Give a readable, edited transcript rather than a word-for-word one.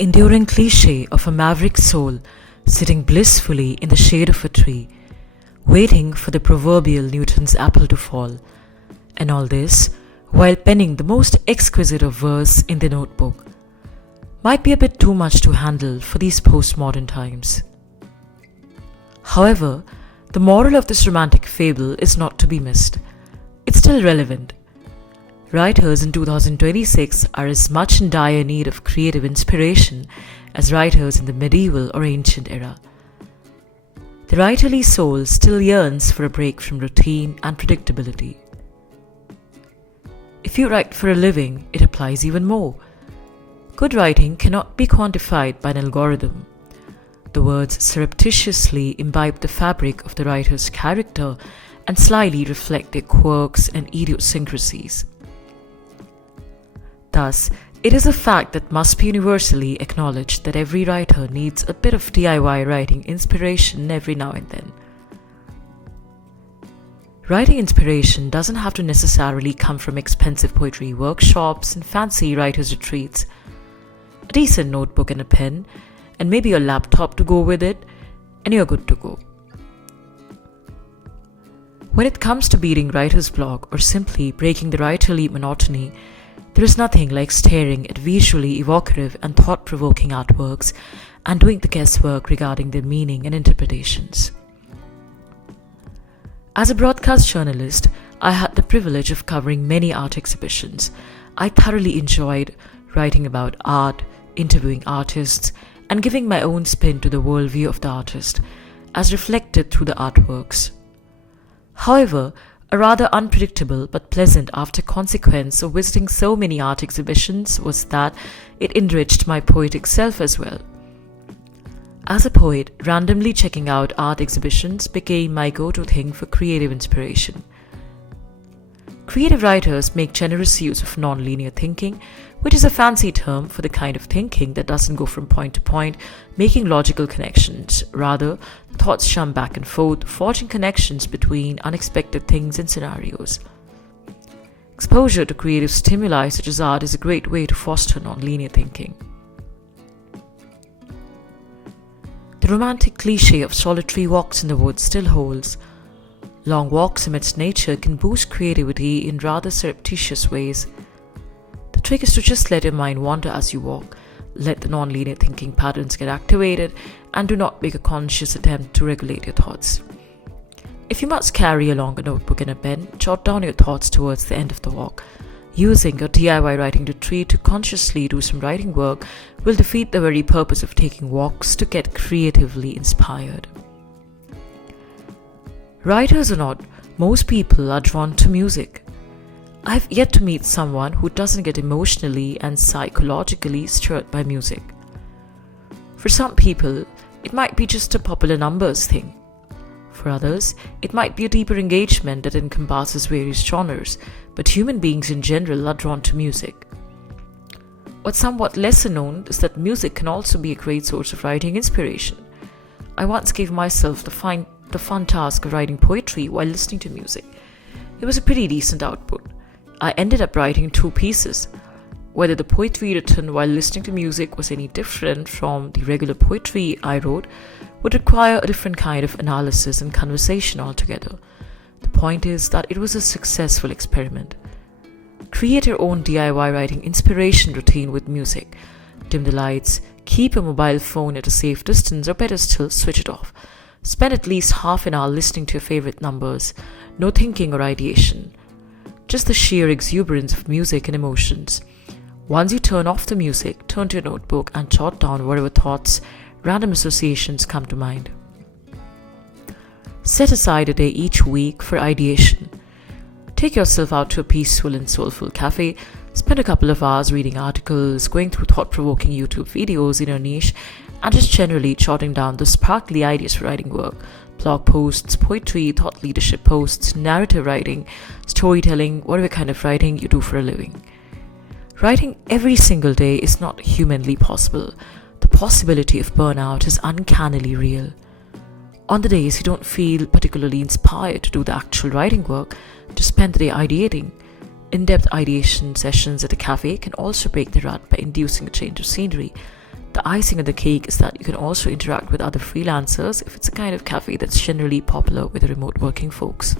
The enduring cliché of a maverick soul sitting blissfully in the shade of a tree, waiting for the proverbial Newton's apple to fall, and all this while penning the most exquisite of verse in the notebook, might be a bit too much to handle for these postmodern times. However, the moral of this romantic fable is not to be missed. It's still relevant. Writers in 2026 are as much in dire need of creative inspiration as writers in the medieval or ancient era. The writerly soul still yearns for a break from routine and predictability. If you write for a living, it applies even more. Good writing cannot be quantified by an algorithm. The words surreptitiously imbibe the fabric of the writer's character and slyly reflect their quirks and idiosyncrasies. Thus, it is a fact that must be universally acknowledged that every writer needs a bit of DIY writing inspiration every now and then. Writing inspiration doesn't have to necessarily come from expensive poetry workshops and fancy writers' retreats. A decent notebook and a pen, and maybe your laptop to go with it, and you're good to go. When it comes to beating writer's block or simply breaking the writerly monotony, there is nothing like staring at visually evocative and thought-provoking artworks and doing the guesswork regarding their meaning and interpretations. As a broadcast journalist, I had the privilege of covering many art exhibitions. I thoroughly enjoyed writing about art, interviewing artists, and giving my own spin to the worldview of the artist, as reflected through the artworks. However, a rather unpredictable but pleasant after consequence of visiting so many art exhibitions was that it enriched my poetic self as well. As a poet, randomly checking out art exhibitions became my go-to thing for creative inspiration. Creative writers make generous use of non-linear thinking, which is a fancy term for the kind of thinking that doesn't go from point to point, making logical connections. Rather, thoughts jump back and forth, forging connections between unexpected things and scenarios. Exposure to creative stimuli such as art is a great way to foster non-linear thinking. The romantic cliché of solitary walks in the woods still holds. Long walks amidst nature can boost creativity in rather surreptitious ways. The trick is to just let your mind wander as you walk, let the non-linear thinking patterns get activated, and do not make a conscious attempt to regulate your thoughts. If you must carry along a notebook and a pen, jot down your thoughts towards the end of the walk. Using your DIY writing retreat to consciously do some writing work will defeat the very purpose of taking walks to get creatively inspired. Writers or not, most people are drawn to music. I've yet to meet someone who doesn't get emotionally and psychologically stirred by music. For some people, it might be just a popular numbers thing. For others, it might be a deeper engagement that encompasses various genres, but human beings in general are drawn to music. What's somewhat lesser known is that music can also be a great source of writing inspiration. I once gave myself the fun task of writing poetry while listening to music. It was a pretty decent output. I ended up writing 2 pieces. Whether the poetry written while listening to music was any different from the regular poetry I wrote would require a different kind of analysis and conversation altogether. The point is that it was a successful experiment. Create your own DIY writing inspiration routine with music. Dim the lights, keep your mobile phone at a safe distance, or better still, switch it off. Spend at least half an hour listening to your favorite numbers. No thinking or ideation. Just the sheer exuberance of music and emotions. Once you turn off the music, turn to your notebook and jot down whatever thoughts, random associations come to mind. Set aside a day each week for ideation. Take yourself out to a peaceful and soulful cafe, spend a couple of hours reading articles, going through thought-provoking YouTube videos in your niche, and just generally jotting down the sparkly ideas for writing work. Blog posts, poetry, thought leadership posts, narrative writing, storytelling, whatever kind of writing you do for a living. Writing every single day is not humanly possible. The possibility of burnout is uncannily real. On the days you don't feel particularly inspired to do the actual writing work, just spend the day ideating. In-depth ideation sessions at a cafe can also break the rut by inducing a change of scenery. The The icing on the cake is that you can also interact with other freelancers if it's a kind of cafe that's generally popular with the remote working folks.